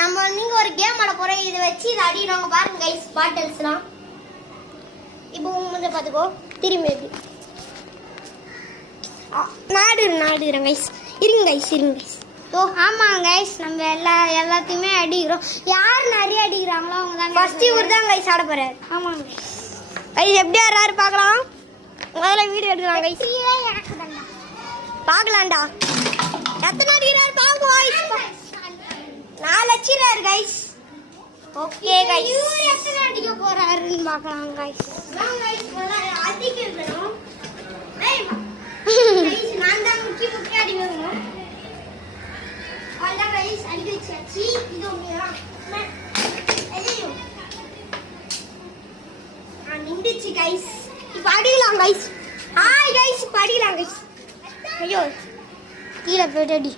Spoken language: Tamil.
நம்ம நீங்க ஒரு கேம் ஆட போறோம். இதை வச்சு இதை அடிக்கிறவங்க பாருங்க கைஸ். பாட்டில்ஸ்லாம் இப்போ முன்ன பார்த்துக்கோ. திரும்பி நாடுறேன் கைஸ். இருங்க கைஸ். ஓ ஆமாங்க கைஸ், நம்ம எல்லாத்தையுமே அடிக்கிறோம். யார் நிறைய அடிக்கிறாங்களோ அவங்க தான் ஃபர்ஸ்ட். இவர் தான் கைஸ் ஆட போறாரு. ஆமாங்க கைஸ். எப்படி ஆடுறாரு பார்க்கலாம். முதல்ல வீடியோ எடுக்கலாம் கைஸ். பார்க்கலாம்டா எத்தனை அடிக்கிறாரு பாப்போம். 4 அடிக்கிறாரு கைஸ். ஓகே கைஸ், இவர் எத்தனை அடிக்க போறாருன்னு பார்க்கலாம் கைஸ். அடிக்கணும் நான் தான் முக்கிய அடிக்கணும். அவ்வளோதான் கைஸ், அடிக்க வச்சாச்சு. இது உண்மைதான் நின்றுச்சு கைஸ். இப்போ அடிக்கலாம் கைஸ். ஹாய் கைஸ், இப்போ அடிக்கலாம் கைஸ். ஐயோ கீழே போயிட்டு அடி.